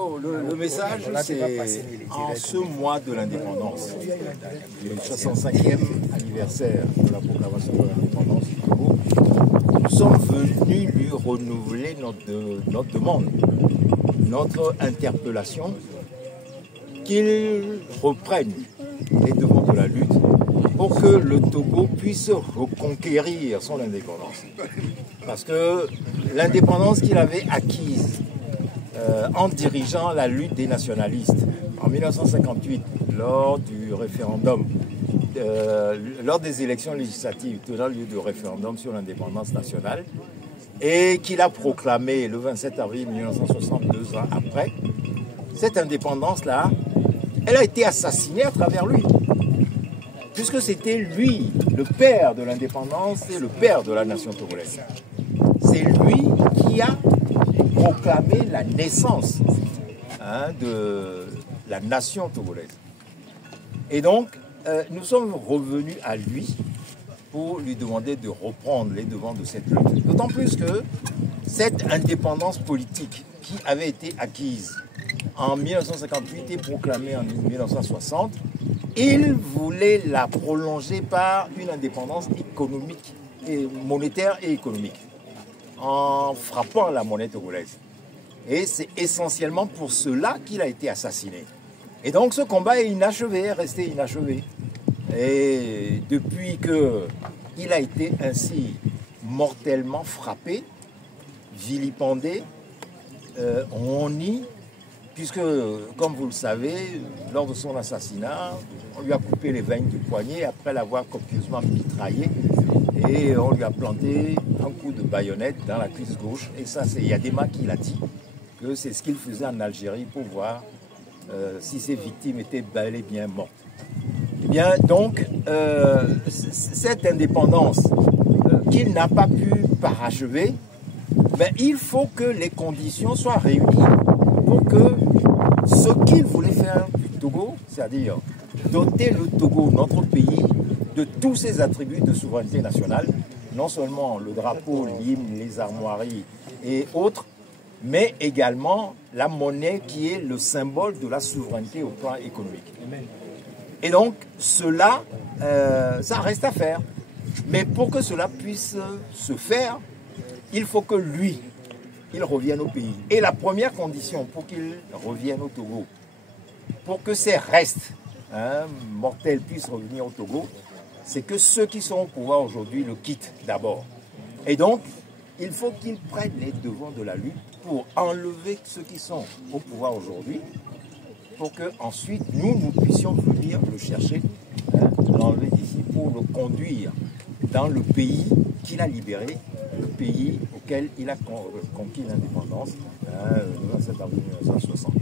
Oh, le message, c'est en ce mois de l'indépendance, le 65e anniversaire de la proclamation de l'indépendance du Togo, nous sommes venus lui renouveler notre demande, notre interpellation, qu'il reprenne les devants de la lutte pour que le Togo puisse reconquérir son indépendance. Parce que l'indépendance qu'il avait acquise en dirigeant la lutte des nationalistes en 1958, lors du référendum, lors des élections législatives tenant lieu de référendum sur l'indépendance nationale, et qu'il a proclamé le 27 avril 1962 ans après, cette indépendance-là, elle a été assassinée à travers lui. Puisque c'était lui, le père de l'indépendance et le père de la nation togolaise. C'est lui qui a proclamé la naissance de la nation togolaise. Et donc, nous sommes revenus à lui pour lui demander de reprendre les devants de cette lutte. D'autant plus que cette indépendance politique qui avait été acquise en 1958 et proclamée en 1960, il voulait la prolonger par une indépendance économique, et monétaire et économique, en frappant la monnaie togolaise. Et c'est essentiellement pour cela qu'il a été assassiné. Et donc ce combat est inachevé, est resté inachevé. Et depuis qu'il a été ainsi mortellement frappé, vilipendé, honni, puisque, comme vous le savez, lors de son assassinat, on lui a coupé les veines du poignet après l'avoir copieusement mitraillé et on lui a planté un coup de baïonnette dans la cuisse gauche. Et ça, c'est Yadema qui l'a dit, que c'est ce qu'il faisait en Algérie pour voir si ses victimes étaient bel et bien mortes. Eh bien, donc, cette indépendance qu'il n'a pas pu parachever, ben, il faut que les conditions soient réunies pour que ce qu'il voulait faire du Togo, c'est-à-dire doter le Togo, notre pays, de tous ses attributs de souveraineté nationale, non seulement le drapeau, l'hymne, les armoiries et autres, mais également la monnaie qui est le symbole de la souveraineté au plan économique. Et donc, cela, ça reste à faire. Mais pour que cela puisse se faire, il faut que lui, il revienne au pays. Et la première condition pour qu'il revienne au Togo, pour que ces restes mortels puissent revenir au Togo, c'est que ceux qui sont au pouvoir aujourd'hui le quittent d'abord. Et donc, il faut qu'ils prennent les devants de la lutte pour enlever ceux qui sont au pouvoir aujourd'hui, pour qu'ensuite nous puissions venir le chercher, l'enlever d'ici, pour le conduire dans le pays qu'il a libéré, le pays auquel il a conquis l'indépendance le 27 avril 1960.